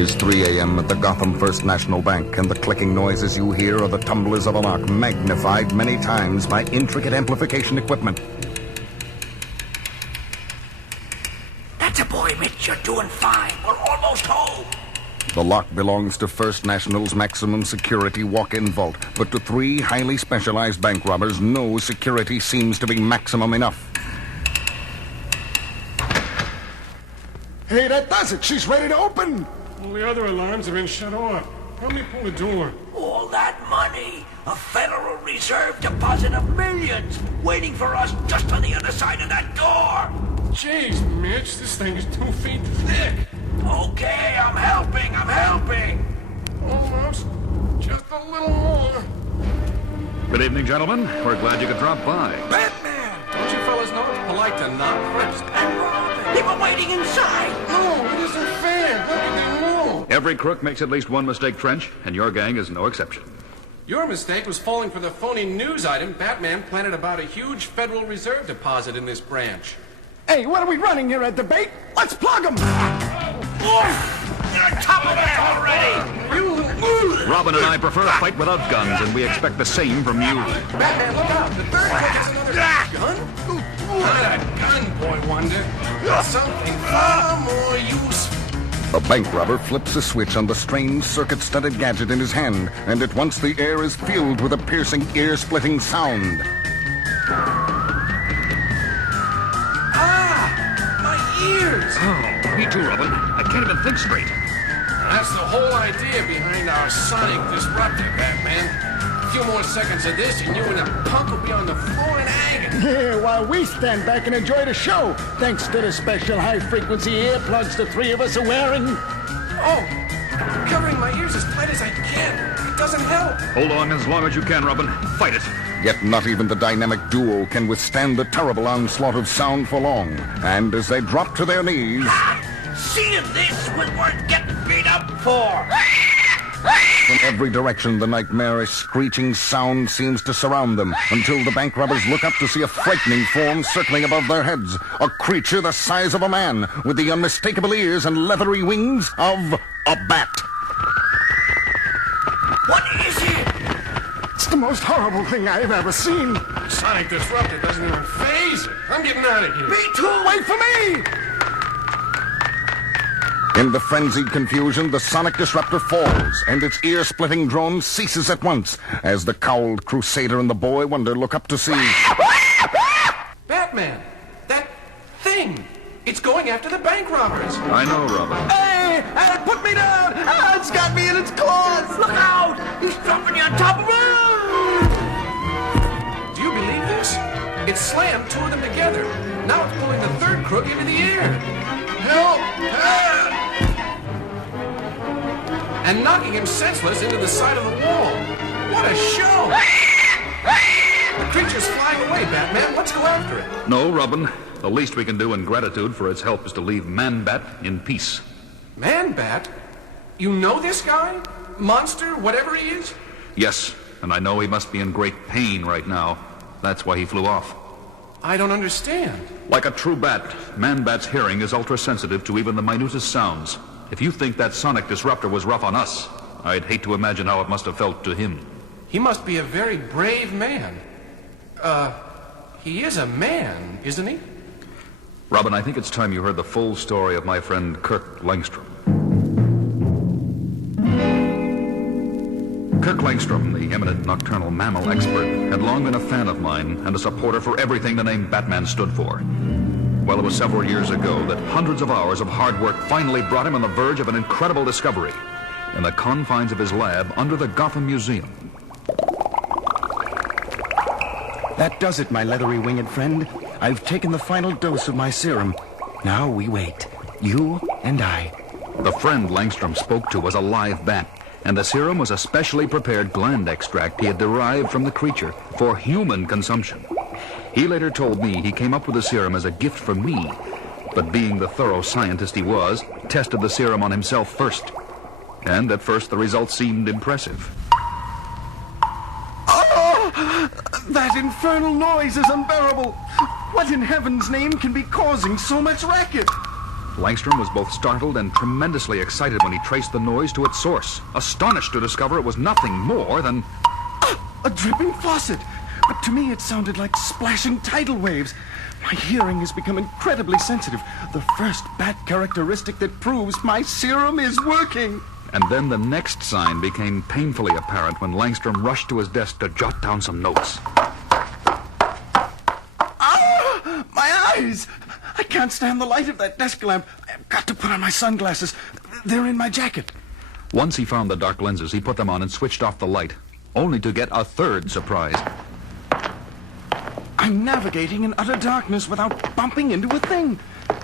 is 3 a.m. at the Gotham First National Bank, and the clicking noises you hear are the tumblers of a lock magnified many times by intricate amplification equipment. That's a boy, Mitch. You're doing fine. We're almost home. The lock belongs to First National's maximum security walk-in vault, but to 3 highly specialized bank robbers, no security seems to be maximum enough. Hey, that does it. She's ready to open. All the other alarms have been shut off. Help me pull the door. All that money. A Federal Reserve deposit of millions waiting for us just on the other side of that door. Jeez, Mitch, this thing is 2 feet thick. Okay, I'm helping. Almost. Just a little more. Good evening, gentlemen. We're glad you could drop by. Batman! Don't you fellas know it's polite to knock first? And Robin! They were waiting inside! No, it isn't fair. How could they know? Every crook makes at least one mistake, Trench, and your gang is no exception. Your mistake was falling for the phony news item Batman planted about a huge Federal Reserve deposit in this branch. Hey, what are we running here, a debate? Let's plug them! You're on top of that already! Robin and I prefer a fight without guns, and we expect the same from you. Batman, look out! The third one has another gun? Not a gun, Boy Wonder. Something far more useful. A bank robber flips a switch on the strange circuit-studded gadget in his hand, and at once the air is filled with a piercing, ear-splitting sound. Ears! Oh, me too, Robin. I can't even think straight. That's the whole idea behind our sonic disruptor, Batman. A few more seconds of this and you and a punk will be on the floor in agony. Yeah, while we stand back and enjoy the show, thanks to the special high-frequency earplugs the 3 of us are wearing. Oh, covering my ears as tight as I can. It doesn't help. Hold on as long as you can, Robin. Fight it. Yet not even the dynamic duo can withstand the terrible onslaught of sound for long. And as they drop to their knees... Seeing this was worth getting beat up for! From every direction, the nightmarish screeching sound seems to surround them, until the bank robbers look up to see a frightening form circling above their heads. A creature the size of a man, with the unmistakable ears and leathery wings of a bat. What is it? It's the most horrible thing I've ever seen. Sonic disruptor doesn't even phase it. I'm getting out of here. Me too! Wait for me! In the frenzied confusion, the sonic disruptor falls, and its ear-splitting drone ceases at once, as the cowled crusader and the boy wonder look up to see... Batman! That thing! It's going after the bank robbers! I know, Robin. Hey! Put me down! It's got me in its claws! Look out! He's dropping you on top of him! Do you believe this? It slammed 2 of them together. Now it's pulling the third crook into the air. Help! Help! And knocking him senseless into the side of the wall. What a show! The creature's flying away, Batman. Let's go after it. No, Robin. The least we can do in gratitude for its help is to leave Man-Bat in peace. Man-Bat? You know this guy? Monster, whatever he is? Yes, and I know he must be in great pain right now. That's why he flew off. I don't understand. Like a true bat, Man-Bat's hearing is ultra-sensitive to even the minutest sounds. If you think that sonic disruptor was rough on us, I'd hate to imagine how it must have felt to him. He must be a very brave man. He is a man, isn't he? Robin, I think it's time you heard the full story of my friend Kirk Langstrom. Kirk Langstrom, the eminent nocturnal mammal expert, had long been a fan of mine and a supporter for everything the name Batman stood for. Well, it was several years ago that hundreds of hours of hard work finally brought him on the verge of an incredible discovery in the confines of his lab under the Gotham Museum. That does it, my leathery winged friend. I've taken the final dose of my serum. Now we wait. You and I. The friend Langstrom spoke to was a live bat, and the serum was a specially prepared gland extract he had derived from the creature for human consumption. He later told me he came up with the serum as a gift for me, but being the thorough scientist he was, tested the serum on himself first. And at first the results seemed impressive. Oh! That infernal noise is unbearable! What in heaven's name can be causing so much racket? Langstrom was both startled and tremendously excited when he traced the noise to its source, astonished to discover it was nothing more than... A dripping faucet! But to me it sounded like splashing tidal waves. My hearing has become incredibly sensitive. The first bat characteristic that proves my serum is working. And then the next sign became painfully apparent when Langstrom rushed to his desk to jot down some notes. Ah! My eyes! I can't stand the light of that desk lamp. I've got to put on my sunglasses. They're in my jacket. Once he found the dark lenses, he put them on and switched off the light, only to get a third surprise. I'm navigating in utter darkness without bumping into a thing.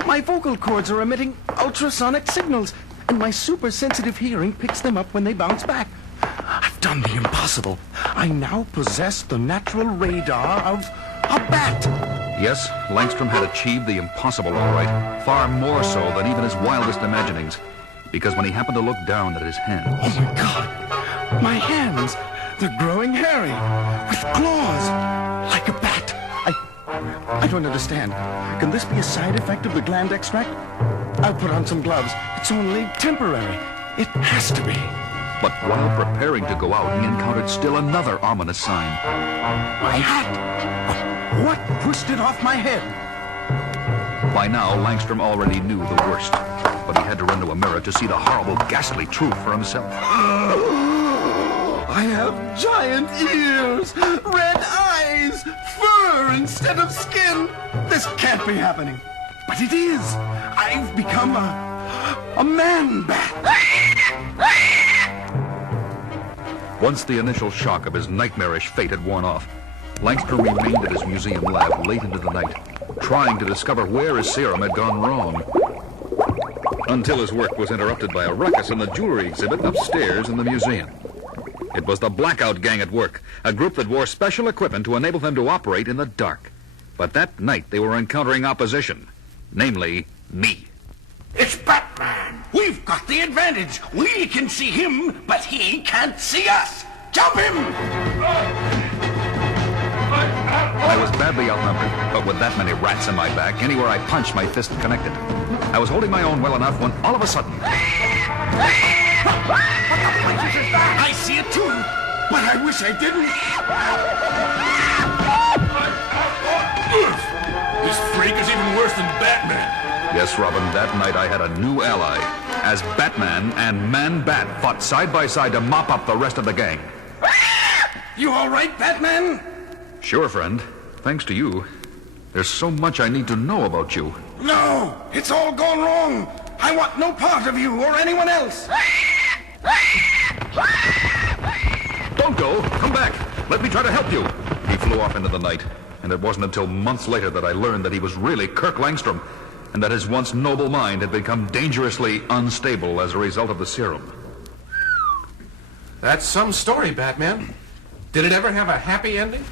My vocal cords are emitting ultrasonic signals, and my super-sensitive hearing picks them up when they bounce back. I've done the impossible. I now possess the natural radar of a bat. Yes, Langstrom had achieved the impossible all right, far more so than even his wildest imaginings. Because when he happened to look down at his hands... Oh, my God. My hands, they're growing hairy, with claws, like a bat. I don't understand. Can this be a side effect of the gland extract? I'll put on some gloves. It's only temporary. It has to be. But while preparing to go out, he encountered still another ominous sign. My hat! What pushed it off my head? By now, Langstrom already knew the worst. But he had to run to a mirror to see the horrible, ghastly truth for himself. I have giant ears, red eyes, fur instead of skin. This can't be happening. But it is. I've become a man-bat. Once the initial shock of his nightmarish fate had worn off, Langstrom remained at his museum lab late into the night, trying to discover where his serum had gone wrong. Until his work was interrupted by a ruckus in the jewelry exhibit upstairs in the museum. It was the Blackout Gang at work, a group that wore special equipment to enable them to operate in the dark. But that night they were encountering opposition, namely me. It's Batman! We've got the advantage! We can see him, but he can't see us! Jump him! I was badly outnumbered, but with that many rats in my back, anywhere I punched, my fist connected. I was holding my own well enough when all of a sudden... I see it too, but I wish I didn't. This freak is even worse than Batman. Yes, Robin, that night I had a new ally, as Batman and Man-Bat fought side by side to mop up the rest of the gang. You all right, Batman? Sure, friend. Thanks to you. There's so much I need to know about you. No, it's all gone wrong. I want no part of you or anyone else. Don't go! Come back! Let me try to help you! He flew off into the night, and it wasn't until months later that I learned that he was really Kirk Langstrom, and that his once noble mind had become dangerously unstable as a result of the serum. That's some story, Batman. Did it ever have a happy ending?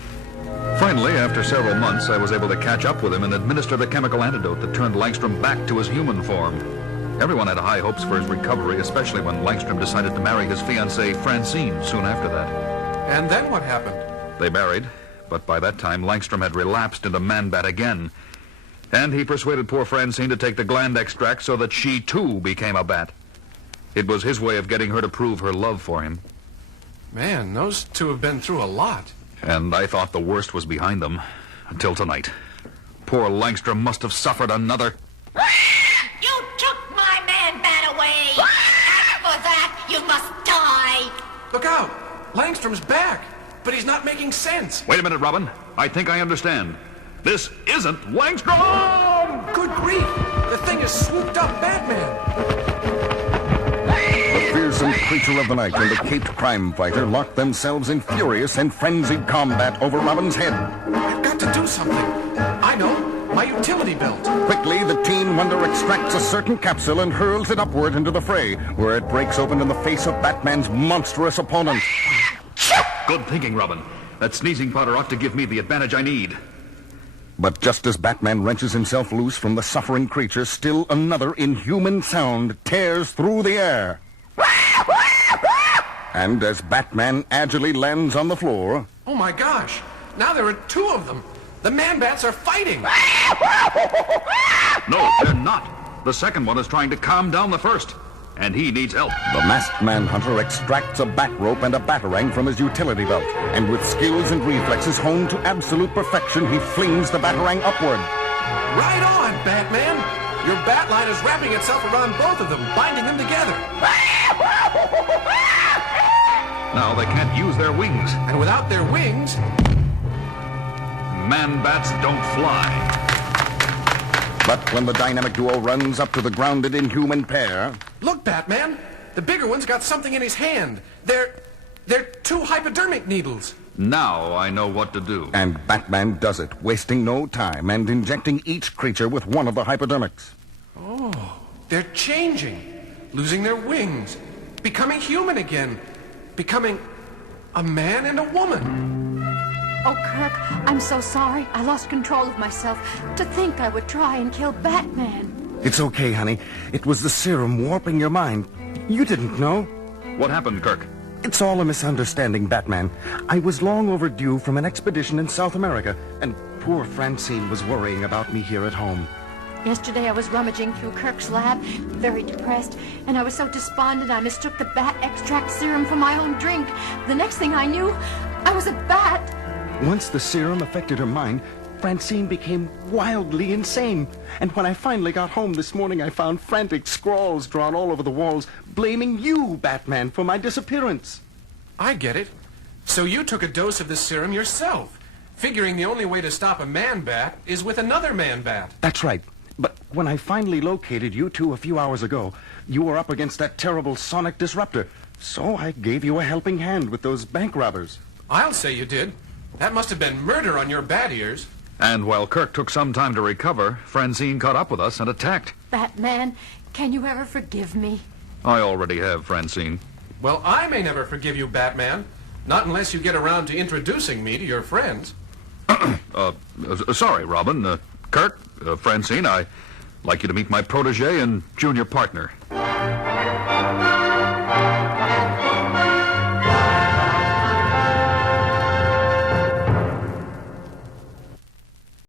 Finally, after several months, I was able to catch up with him and administer the chemical antidote that turned Langstrom back to his human form. Everyone had high hopes for his recovery, especially when Langstrom decided to marry his fiancée, Francine, soon after that. And then what happened? They married, but by that time, Langstrom had relapsed into Man-Bat again. And he persuaded poor Francine to take the gland extract so that she, too, became a bat. It was his way of getting her to prove her love for him. Man, those two have been through a lot. And I thought the worst was behind them, until tonight. Poor Langstrom must have suffered another... You took my Man-Bat away! And for that, you must die! Look out! Langstrom's back! But he's not making sense! Wait a minute, Robin. I think I understand. This isn't Langstrom! Good grief! The thing has swooped up Batman! The fearsome creature of the night and the caped crime fighter locked themselves in furious and frenzied combat over Robin's head. I've got to do something! I know! My utility belt! Quickly, the Teen Wonder extracts a certain capsule and hurls it upward into the fray, where it breaks open in the face of Batman's monstrous opponent. Good thinking, Robin. That sneezing powder ought to give me the advantage I need. But just as Batman wrenches himself loose from the suffering creature, still another inhuman sound tears through the air. And as Batman agilely lands on the floor... Oh my gosh! Now there are two of them! The Man-Bats are fighting! No, they're not. The second one is trying to calm down the first, and he needs help. The masked manhunter extracts a bat rope and a batarang from his utility belt, and with skills and reflexes honed to absolute perfection, he flings the batarang upward. Right on, Batman! Your bat line is wrapping itself around both of them, binding them together. Now they can't use their wings. And without their wings... Man-bats don't fly. But when the dynamic duo runs up to the grounded inhuman pair... Look, Batman! The bigger one's got something in his hand. They're 2 hypodermic needles. Now I know what to do. And Batman does it, wasting no time and injecting each creature with one of the hypodermics. Oh, they're changing, losing their wings, becoming human again, becoming a man and a woman. Oh, Kirk, I'm so sorry. I lost control of myself. To think I would try and kill Batman. It's okay, honey. It was the serum warping your mind. You didn't know. What happened, Kirk? It's all a misunderstanding, Batman. I was long overdue from an expedition in South America, and poor Francine was worrying about me here at home. Yesterday I was rummaging through Kirk's lab, very depressed, and I was so despondent I mistook the bat extract serum for my own drink. The next thing I knew, I was a bat. Once the serum affected her mind, Francine became wildly insane. And when I finally got home this morning, I found frantic scrawls drawn all over the walls, blaming you, Batman, for my disappearance. I get it. So you took a dose of this serum yourself, figuring the only way to stop a man-bat is with another man-bat. That's right. But when I finally located you two a few hours ago, you were up against that terrible sonic disruptor. So I gave you a helping hand with those bank robbers. I'll say you did. That must have been murder on your bat ears. And while Kirk took some time to recover, Francine caught up with us and attacked. Batman, can you ever forgive me? I already have, Francine. Well, I may never forgive you, Batman. Not unless you get around to introducing me to your friends. Sorry, Robin. Kirk, Francine, I'd like you to meet my protege and junior partner,